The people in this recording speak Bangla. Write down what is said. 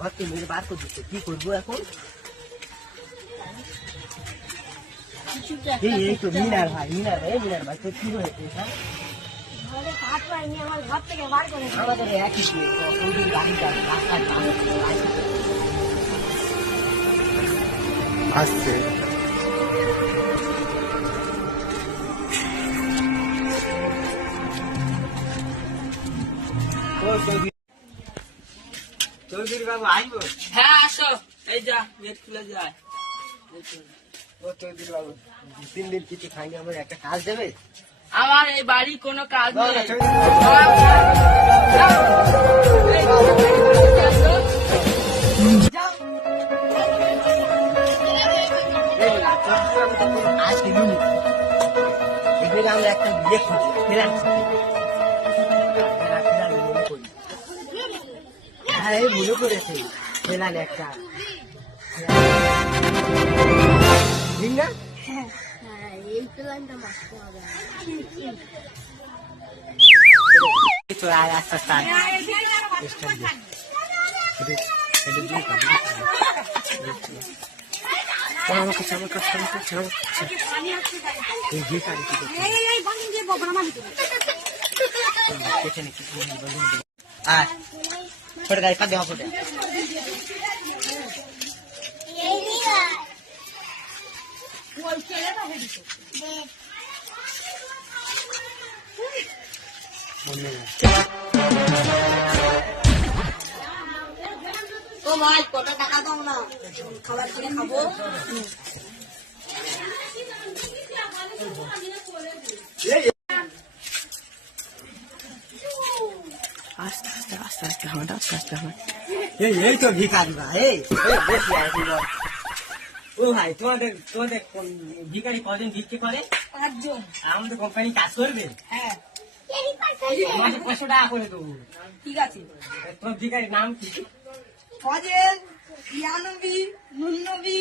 ঘর থেকে মেরে বার করে দিচ্ছে, কি করবো এখন? এই তো মিনার ভাই, মিনার ভাই তো কি হয়েছে? আমাদের একই গাড়ি যাবে রাস্তায় আসছে। চৌধুরী বাবু আইবো? হ্যাঁ আসো, এই যা গেট খুলে যায়। ও চৌধুরী বাবু 2-3 দিন কিছু খাইনি, আমার একটা কাজ দেবে? আমার এই বাড়ি কোনো কাজ না, নেই। না, চৌধুরী এই না, চৌধুরী বাবু তো কোনো কাজ দিবনি। এখানে আমরা একটা বিয়ে খুঁজি, ফেরান হ্যাঁ এই মনে করেছে ফেরান একটা ঠিক না? এই প্ল্যানটা মারতে হবে। আস্তে আস্তে ছোট গাড়ি কাঁদে হবে ও ভাই কত টাকা দাও না, খাবার কিনে খাবো। আস্তে আস্তে আস্তে আস্তে হাঁটা, আস্তে আস্তে হাঁটা। এই তো ভিখারি ভাই এই বসে আছি বল। ও ভাই তোমাদের ভিখারি কজন ভিক্ষে করে? 5 জন। আমাদের কোম্পানি কাজ করবে, হ্যাঁ মাসে 500 টাকা করে দেবো। ঠিক আছে। তোমার ভিখারির নাম কি? ফজল, ইয়ানবী, নুনবী,